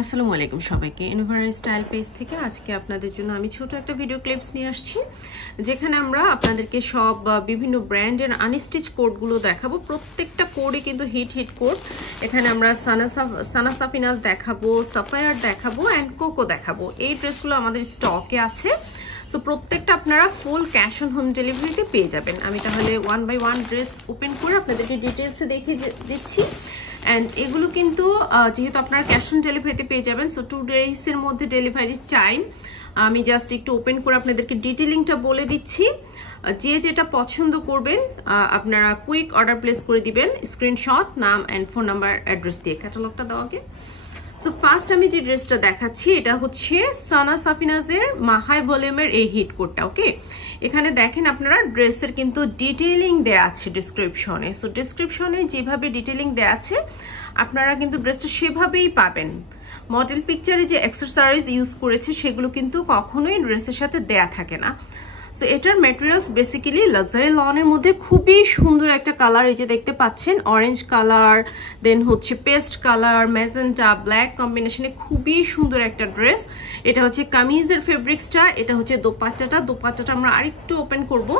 আসসালামু আলাইকুম সবাইকে ইউনিভার্স স্টাইল পেজ থেকে আজকে আপনাদের জন্য আমি ছোট একটা ভিডিও ক্লিপস নিয়ে আসছি যেখানে আমরা আপনাদেরকে সব বিভিন্ন ব্র্যান্ডের আনস্টিচ কোডগুলো দেখাবো। প্রত্যেকটা কোডে কিন্তু হিট কোড। এখানে আমরা সানা সাফিনাজ দেখাবো, সাফায়ার দেখাবো অ্যান্ড কোকো দেখাবো। এই ড্রেসগুলো আমাদের স্টকে আছে। সো প্রত্যেকটা আপনারা ফুল ক্যাশ অন হোম ডেলিভারিতে পেয়ে যাবেন। আমি তাহলে 1 বাই 1 ড্রেস ওপেন করে আপনাদেরকে ডিটেলসে দেখিয়ে দিচ্ছি। অ্যান্ড এগুলো কিন্তু যেহেতু আপনারা ক্যাশ অন ডেলিভারিতে পেয়ে যাবেন, সো 2 ডেজের মধ্যে ডেলিভারি টাইম। আমি জাস্ট একটু ওপেন করে আপনাদেরকে ডিটেলিংটা বলে দিচ্ছি। যে যেটা পছন্দ করবেন আপনারা কুইক অর্ডার প্লেস করে দিবেন, স্ক্রিনশট, নাম অ্যান্ড ফোন নাম্বার অ্যাড্রেস দিয়ে। ক্যাটালগটা দাও আগে। সো ফার্স্ট আমি যে ড্রেসটা দেখাচ্ছি এটা হচ্ছে সানা সাফিনাজের মাহাই ভলিউমের এই হিট কোডটা। ওকে, এখানে দেখেন আপনারা ড্রেসের কিন্তু ডিটেইলিং দেয়া আছে ডিসক্রিপশনে। সো ডিসক্রিপশনে যেভাবে ডিটেইলিং দেয়া আছে আপনারা কিন্তু ড্রেসটা সেভাবেই পাবেন। মডেল পিকচারে যে অ্যাক্সেসরিজ ইউজ করেছে সেগুলো কিন্তু কখনোই ড্রেসের সাথে দেয়া থাকে না। সো এটার ম্যাটেরিয়ালস বেসিক্যালি লাক্সারি লনের মধ্যে খুবই সুন্দর একটা কালার, এই যে দেখতে পাচ্ছেন অরেঞ্জ কালার, দেন হচ্ছে পেস্ট কালার, ম্যাজেন্টা, ব্ল্যাক কম্বিনেশনে খুবই সুন্দর একটা ড্রেস। এটা হচ্ছে কামিজের ফেব্রিক্সটা, এটা হচ্ছে দোপাট্টাটা আমরা আরেকটু ওপেন করব।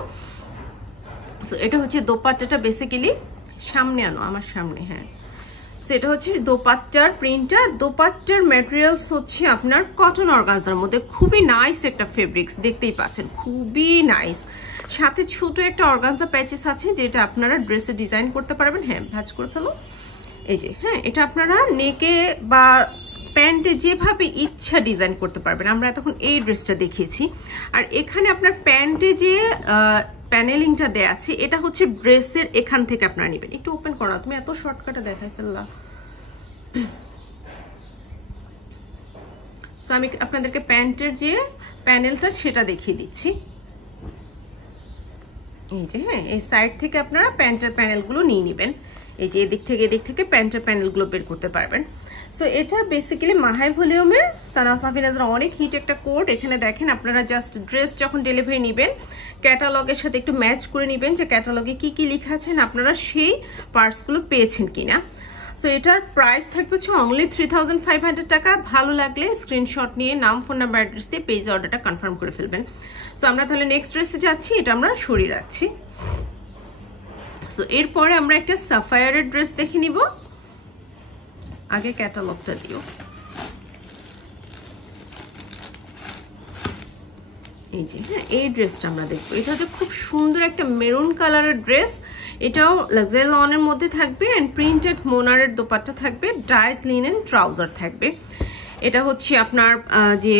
সো এটা হচ্ছে দোপাট্টাটা বেসিক্যালি, সামনে আনো আমার সামনে, হ্যাঁ। সেটা হচ্ছে দোপাট্টার প্রিন্টটা। দোপাট্টার ম্যাটেরিয়ালস হচ্ছে আপনার কটন অর্গানজার মধ্যে খুবই নাইস একটা ফেব্রিক্স, দেখতেই পাচ্ছেন খুবই নাইস। সাথে ছোট একটা অর্গানজা প্যাচেস আছে যেটা আপনারা ড্রেসে ডিজাইন করতে পারবেন। হ্যাঁ, ভাঁজ করে ফেলো। এই যে, হ্যাঁ, এটা আপনারা নেকে বা প্যান্টে যেভাবে ইচ্ছা ডিজাইন করতে পারবেন। আমরা এতক্ষণ এই ড্রেসটা দেখিয়েছি। আর এখানে আপনার প্যান্টে যে প্যানেলিংটা দেয়া আছে এটা হচ্ছে ড্রেসের এখান থেকে আপনারা নেবেন। একটু ওপেন করো, তুমি এত শর্টকাটে দেখাই ফেললা। সো আমি আপনাদেরকে প্যান্টের যে প্যানেলটা সেটা দেখিয়ে দিচ্ছি। এই যে, হ্যাঁ, এই সাইড থেকে আপনারা প্যান্টের প্যানেলগুলো নিয়ে নেবেন। এই যে এদিক থেকে প্যান্টের প্যানেলগুলো বের করতে পারবেন। সো এটা বেসিক্যালি মাহাই ভলিউমের সানা সাফিনাজের অনেক হিট একটা কোড। এখানে দেখেন আপনারা জাস্ট ড্রেস যখন ডেলিভারি নেবেন ক্যাটালগের সাথে একটু ম্যাচ করে নেবেন যে ক্যাটালগে কি কি লেখা আছেন, আপনারা সেই পার্টসগুলো পেয়েছেন কিনা। সো এটার প্রাইস থাকবে হচ্ছে অনলি 3500 টাকা। ভালো লাগলে স্ক্রিনশট নিয়ে নাম, ফোন নাম্বার, অ্যাড্রেস দিয়ে পেজ অর্ডারটা কনফার্ম করে ফেলবেন। সো আমরা তাহলে নেক্সট ড্রেসে যাচ্ছি, এটা আমরা সরিয়ে রাখছি। সো এরপরে আমরা একটা সাফায়ারের ড্রেস দেখে নিব। আগে ক্যাটালগটা দিও। এই যে, হ্যাঁ, এই ড্রেসটা আমরা দেখবো। এটা হচ্ছে খুব সুন্দর একটা মেরুন কালারের ড্রেস। এটাও লাক্সারি লনের মধ্যে থাকবে অ্যান্ড প্রিন্টেড মোনারের দোপাট্টা থাকবে, ডাইট লিনেন ট্রাউজার থাকবে। এটা হচ্ছে আপনার যে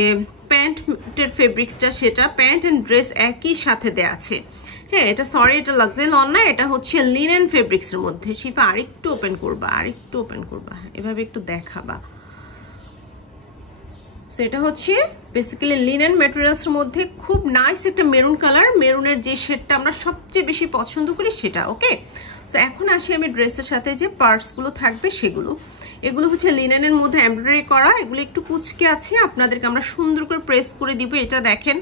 প্যান্টের ফেব্রিক্সটা সেটা প্যান্ট অ্যান্ড ড্রেস একই সাথে দেয়া আছে। হ্যাঁ, এটা সরি, এটা লাক্সারি লন না, এটা হচ্ছে লিনেন ফেব্রিক্সের মধ্যে। শিপা আরেকটু ওপেন করবা, এভাবে একটু দেখাবা। সেটা হচ্ছে বেসিক্যালি লিনেন ম্যাটেরিয়ালসের মধ্যে খুব নাইস একটা মেরুন কালার। মেরুনের যে শেডটা আমরা সবচেয়ে বেশি পছন্দ করি সেটা। ওকে, সো এখন আসি আমি ড্রেসের সাথে যে পার্টসগুলো থাকবে সেগুলো। এগুলো হচ্ছে লিনেনের মধ্যে এমব্রয়ডারি করা, এগুলো একটু কুচকে আছে, আপনাদেরকে আমরা সুন্দর করে প্রেস করে দিব। এটা দেখেন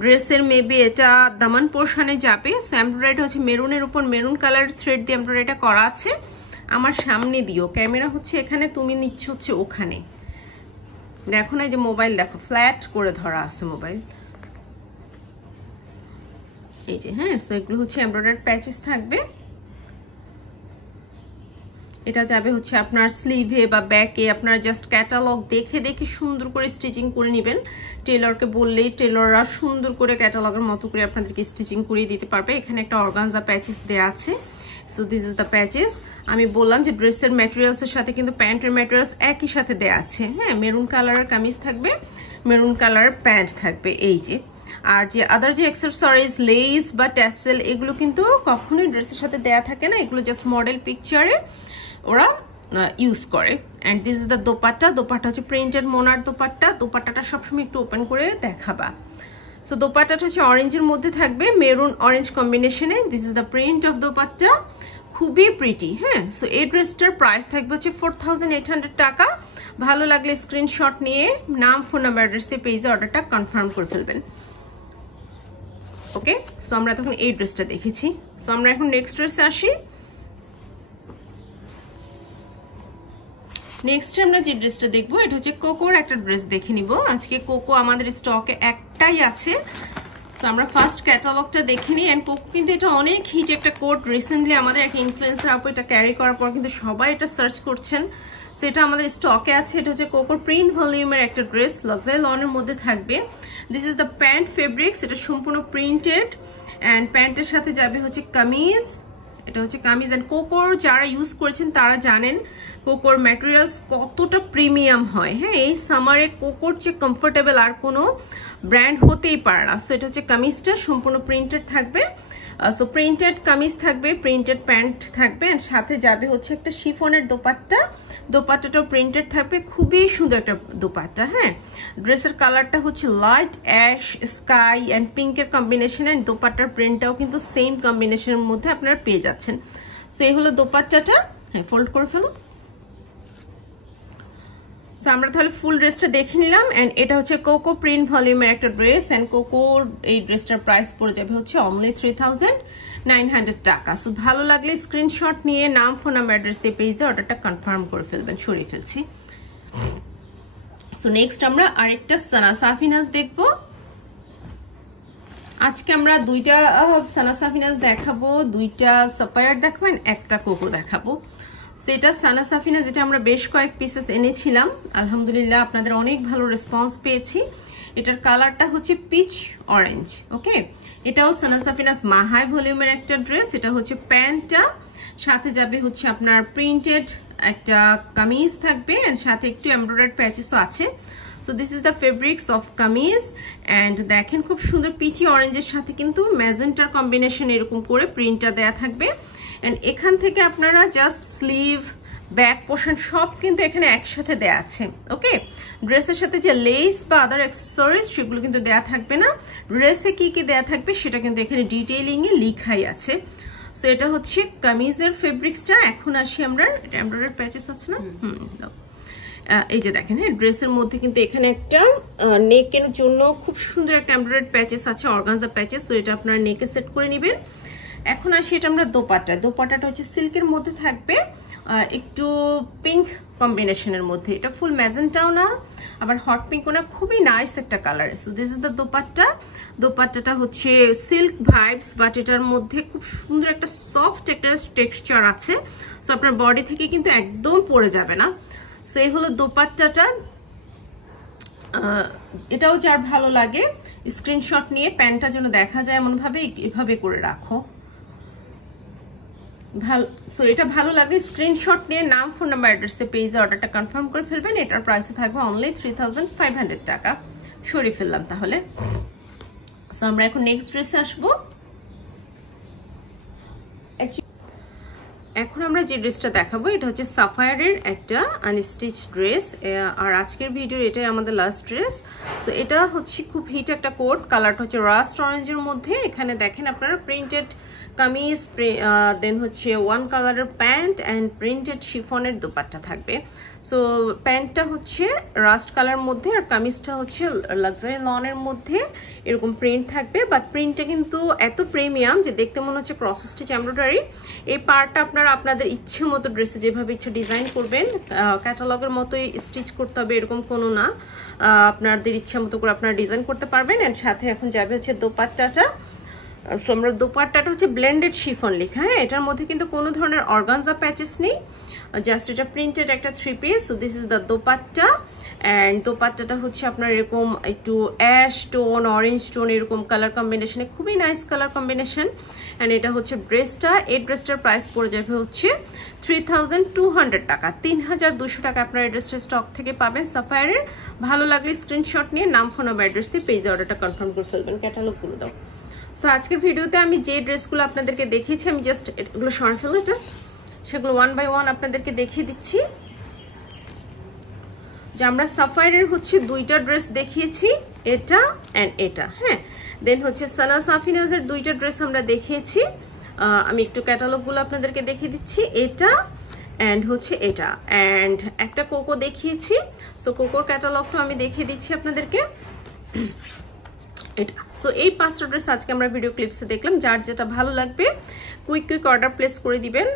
ড্রেসের মেবি এটা দামান পোর্শনে যাবে। সো এমব্রয়ডারিটা হচ্ছে মেরুনের উপর মেরুন কালার থ্রেড দিয়ে এমব্রয়ডারিটা করা আছে। আমার সামনে দিও, ক্যামেরা হচ্ছে এখানে, তুমি নিচ্ছ হচ্ছে ওখানে। দেখো না, এই যে মোবাইল দেখো, ফ্ল্যাট করে ধরা আছে মোবাইল। এই যে, হ্যাঁ, সো এগুলো হচ্ছে এমব্রয়ডারি প্যাচেস থাকবে। এটা যাবে হচ্ছে আপনার স্লিভে বা ব্যাকে। আপনারা জাস্ট ক্যাটালগ দেখে সুন্দর করে স্টিচিং করে নেবেন। টেলরকে বললেই টেলররা সুন্দর করে ক্যাটালগের মতো করে আপনাদেরকে স্টিচিং করিয়ে দিতে পারবে। এখানে একটা অর্গানজা প্যাচেস দেওয়া আছে। So this is the patches. আমি বললাম যে ড্রেসের ম্যাটেরিয়ালসের সাথে কিন্তু প্যান্টের ম্যাটেরিয়ালস একই সাথে দেওয়া আছে। হ্যাঁ, মেরুন কালারের কামিজ থাকবে, মেরুন কালারের প্যান্ট থাকবে। এই যে, আর যে আদার যে অ্যাক্সেসরিজ লেস বা ট্যাসেল এগুলো কিন্তু কখনোই ড্রেসের সাথে দেয়া থাকে না, এগুলো জাস্ট মডেল পিকচারে ওরা ইউজ করে। And this is the dupatta. Dupatta হচ্ছে প্রিন্টেড মোনার দোপাট্টা। দোপাট্টাটা সবসময় একটু ওপেন করে দেখাবা। সো দোপাট্টাটা হচ্ছে অরেঞ্জের মধ্যে থাকবে, মেরুন অরেঞ্জ কম্বিনেশনে। This is the print of dupatta, খুবই প্রিটি। হ্যাঁ, সো এই ড্রেসটার প্রাইস থাকবে হচ্ছে 4800 টাকা। ভালো লাগলে স্ক্রিনশট নিয়ে নাম, ফোন নাম্বার, অ্যাড্রেস দিয়ে পেজে অর্ডারটা কনফার্ম করে ফেলবেন। ওকে, সো আমরা তখন এই ড্রেসটা দেখেছি। সো আমরা এখন নেক্সট ড্রেসে আসি। নেক্সট আমরা যে ড্রেসটা দেখবো এটা হচ্ছে কোকোর একটা ড্রেস দেখে নিব। আজকে কোকো আমাদের স্টকে একটাই আছে, সো আমরা ফার্স্ট ক্যাটালগটা দেখে নিই। এন্ড কোকো কিন্তু এটা অনেক হিট একটা কোট, রিসেন্টলি আমাদের একটা ইনফ্লুয়েন্সার আপু এটা ক্যারি করার পর কিন্তু সবাই এটা সার্চ করছেন, সেটা আমাদের স্টকে আছে। এটা হচ্ছে কোকোর প্রিন্ট ভলিউমের একটা ড্রেস, লাক্সারি লনের মধ্যে থাকবে। This is the pant fabrics, এটা সম্পূর্ণ প্রিন্টেড অ্যান্ড প্যান্টের সাথে যাবে হচ্ছে কামিজ, এটা হচ্ছে কামিজ। এন্ড কোকোর যারা ইউজ করেছেন তারা জানেন কোকোর ম্যাটেরিয়ালস কতটা প্রিমিয়াম হয়। হ্যাঁ, এই সামারে কোকোর যে কমফোর্টেবল আর কোনো ব্র্যান্ড হতেই পারে না। সো এটা হচ্ছে কামিজটা সম্পূর্ণ প্রিন্টেড থাকবে, সো প্রিন্টেড কামিজ থাকবে, প্রিন্টেড প্যান্ট থাকবে, এন্ড সাথে যাবে হচ্ছে একটা শিফনের দোপাট্টা, দোপাট্টাটাও প্রিন্টেড থাকবে, খুবই সুন্দর একটা দোপাট্টা। হ্যাঁ, ড্রেসের কালারটা হচ্ছে লাইট অ্যাশ, স্কাই অ্যান্ড পিঙ্কের কম্বিনেশন, অ্যান্ড দোপাট্টার প্রিন্টটাও কিন্তু সেম কম্বিনেশনের মধ্যে আপনারা পেয়ে যাচ্ছেন। সো এই হলো দোপাট্টাটা। হ্যাঁ, ফোল্ড করে ফেলো। সো আমরা তাহলে ফুল ড্রেসটা দেখে নিলাম, এন্ড এটা হচ্ছে কোকো প্রিন্ট ভলিউমের একটা ড্রেস, এন্ড কোকোর এই ড্রেসটার প্রাইস পড়ে যাবে হচ্ছে অনলি 3900 টাকা। সো ভালো লাগলে স্ক্রিনশট নিয়ে নাম, ফোন নাম্বার, অ্যাড্রেস দিয়ে পেজে অর্ডারটা কনফার্ম করে ফেলবেন। সরিয়ে ফেলছি। সো নেক্সট আমরা আরেকটা সানা সাফিনাজ দেখবো। আজকে আমরা দুইটা সানা সাফিনাজ দেখাবো, দুইটা সাফায়ার দেখাবো, একটা কোকো দেখাবো। সেটা সানা সাফিনা, যেটা আমরা বেশ কয়েক পিসেস এনেছিলাম, আলহামদুলিল্লাহ আপনাদের অনেক ভালো রেসপন্স পেয়েছি। এটার কালারটা হচ্ছে পিচ অরেঞ্জ। ওকে, এটাও সানা সাফিনাস মাহাই ভলিউমের একটা ড্রেস। এটা হচ্ছে প্যান্টটা, সাথে যাবে হচ্ছে আপনার প্রিন্টেড একটা কামিজ থাকবে, এন্ড সাথে একটু এমব্রয়ডারি প্যাচেসও আছে। So this is the fabrics of kameez, and দেখেন খুব সুন্দর পিচি অরেঞ্জের সাথে কিন্তু ম্যাজেন্টার কম্বিনেশন এরকম করে প্রিন্টটা দেয়া থাকবে। এন্ড এখান থেকে আপনারা জাস্ট স্লিভ, ব্যাক পোর্শন সব কিন্তু এখানে একসাথে দেয়া আছে। ওকে, ড্রেসের সাথে যে লেস বা আদার অ্যাক্সেসরিজ সেগুলো কিন্তু দেয়া থাকবে না। ড্রেসে কি কি দেয়া থাকবে সেটা কিন্তু এখানে ডিটেইলিং এ লেখাই আছে। সো এটা হচ্ছে কামিজের ফেব্রিক্সটা। এখন আসি আমরা, এটা এমব্রয়ডারি প্যাচেস আছে না, এই যে দেখেন, হ্যাঁ ড্রেসের মধ্যে কিন্তু এখানে একটা নেকের জন্য খুব সুন্দর একটা এমব্রয়ডারি প্যাচেস আছে, অর্গানজা প্যাচেস। সো এটা আপনারা নেকে সেট করে নেবেন। এখন আসি এটা আমরা দোপাট্টা, দোপাট্টাটা হচ্ছে সিল্কের মধ্যে থাকবে, একটু পিঙ্ক কম্বিনেশনের মধ্যে। এটা ফুল ম্যাজেন্টাও না, আবার হট পিঙ্কও না, খুবই নাইস একটা colour. So this is the dupatta. দোপাট্টাটা হচ্ছে সিল্ক ভাইবস, বাট এটার মধ্যে খুব সুন্দর একটা সফট একটা টেক্সচার আছে। সো আপনার বডি থেকে কিন্তু একদম পড়ে যাবে না। সো এই হলো দোপাট্টাটা। এটাও যার ভালো লাগে স্ক্রিনশট নিয়ে, প্যান্টটা যেন দেখা যায় এমন ভাবে এভাবে করে রাখো। সো এটা ভালো লাগলে স্ক্রিনশট নিয়ে নাম, ফোন নাম্বার, অ্যাড্রেসে পেজে অর্ডারটা কনফার্ম করে ফেলবেন। এটার প্রাইসে থাকবে অনলি 3500 টাকা। সরিয়ে ফেললাম তাহলে। সো আমরা এখন নেক্সট ড্রেসে আসবো। এখন আমরা যে ড্রেসটা দেখাবো এটা হচ্ছে সাফায়ারের একটা আনস্টিচ ড্রেস, আর আজকের ভিডিও এটাই আমাদের লাস্ট ড্রেস। সো এটা হচ্ছে খুব হিট একটা কোট, কালারটা হচ্ছে রাস্ট অরেঞ্জের মধ্যে। এখানে দেখেন আপনারা প্রিন্টেড কামিজ, দেন হচ্ছে ওয়ান কালারের প্যান্ট অ্যান্ড প্রিন্টেড শিফনের দোপাট্টা থাকবে। সো প্যান্টটা হচ্ছে রাস্ট কালার মধ্যে, আর কামিজটা হচ্ছে লাক্সারি লনের মধ্যে এরকম প্রিন্ট থাকবে, বাট প্রিন্টটা কিন্তু এত প্রিমিয়াম যে দেখতে মনে হচ্ছে ক্রস স্টিচ এমব্রয়ডারি। এই পার্টটা আপনারা আপনাদের ইচ্ছে মতো ড্রেসে যেভাবে ইচ্ছে ডিজাইন করবেন, ক্যাটালগের মতোই স্টিচ করতে হবে এরকম কোনো না, আপনাদের ইচ্ছা মতো করে আপনারা ডিজাইন করতে পারবেন। এন্ড সাথে এখন যাবে হচ্ছে দোপাট্টাটা। সো আমরা দোপাট্টাটা হচ্ছে ব্লেন্ডেড শিফন লেখা, হ্যাঁ এটার মধ্যে কিন্তু কোনো ধরনের অর্গানজা প্যাচেস নেই, জাস্ট এটা প্রিন্টেড একটা 3 piece. So this is the dupatta, and দোপাট্টাটা হচ্ছে আপনার এরকম একটু অ্যাশ টোন, অরেঞ্জ টোন এরকম কালার কম্বিনেশনে, খুবই নাইস কালার কম্বিনেশন। অ্যান্ড এটা হচ্ছে ড্রেসটা, এই ড্রেসটার প্রাইস পড়ে যাবে হচ্ছে 3200 টাকা। 3200 টাকা আপনার এই ড্রেসটা স্টক থেকে পাবেন সাফায়ারের। ভালো লাগলে স্ক্রিনশট নিয়ে নাম, ফোন নাম্বার, অ্যাড্রেস দিয়ে পেজে অর্ডারটা কনফার্ম করে ফেলবেন। ক্যাটালগুলো দাও। সো আজকের ভিডিওতে আমি যে ড্রেসগুলো আপনাদেরকে দেখিয়েছি, আমি জাস্ট এগুলো সরে ফেলো, এটা সেগুলো ওয়ান বাই ওয়ান আপনাদেরকে দেখিয়ে দিচ্ছি। যে আমরা সাফায়ারের হচ্ছে দুইটা ড্রেস দেখিয়েছি, এটা অ্যান্ড এটা, হ্যাঁ দেন হচ্ছে সানা সাফিনাজের দুইটা ড্রেস আমরা দেখিয়েছি। আমি একটু ক্যাটালগুলো আপনাদেরকে দেখিয়ে দিচ্ছি, এটা অ্যান্ড হচ্ছে এটা, অ্যান্ড একটা কোকো দেখিয়েছি। সো কোকোর ক্যাটালগটা আমি দেখিয়ে দিচ্ছি আপনাদেরকে। এটা। সো এই 5টা ড্রেস আজকে আমরা ভিডিও ক্লিপসে দেখলাম, যার যেটা ভালো লাগবে কুইক অর্ডার প্লেস করে দিবেন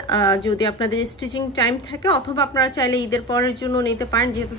যদি আপনাদের স্টিচিং টাইম থাকে, অথবা আপনারা চাইলে ঈদের পরের জন্য নিতে পারেন, যেহেতু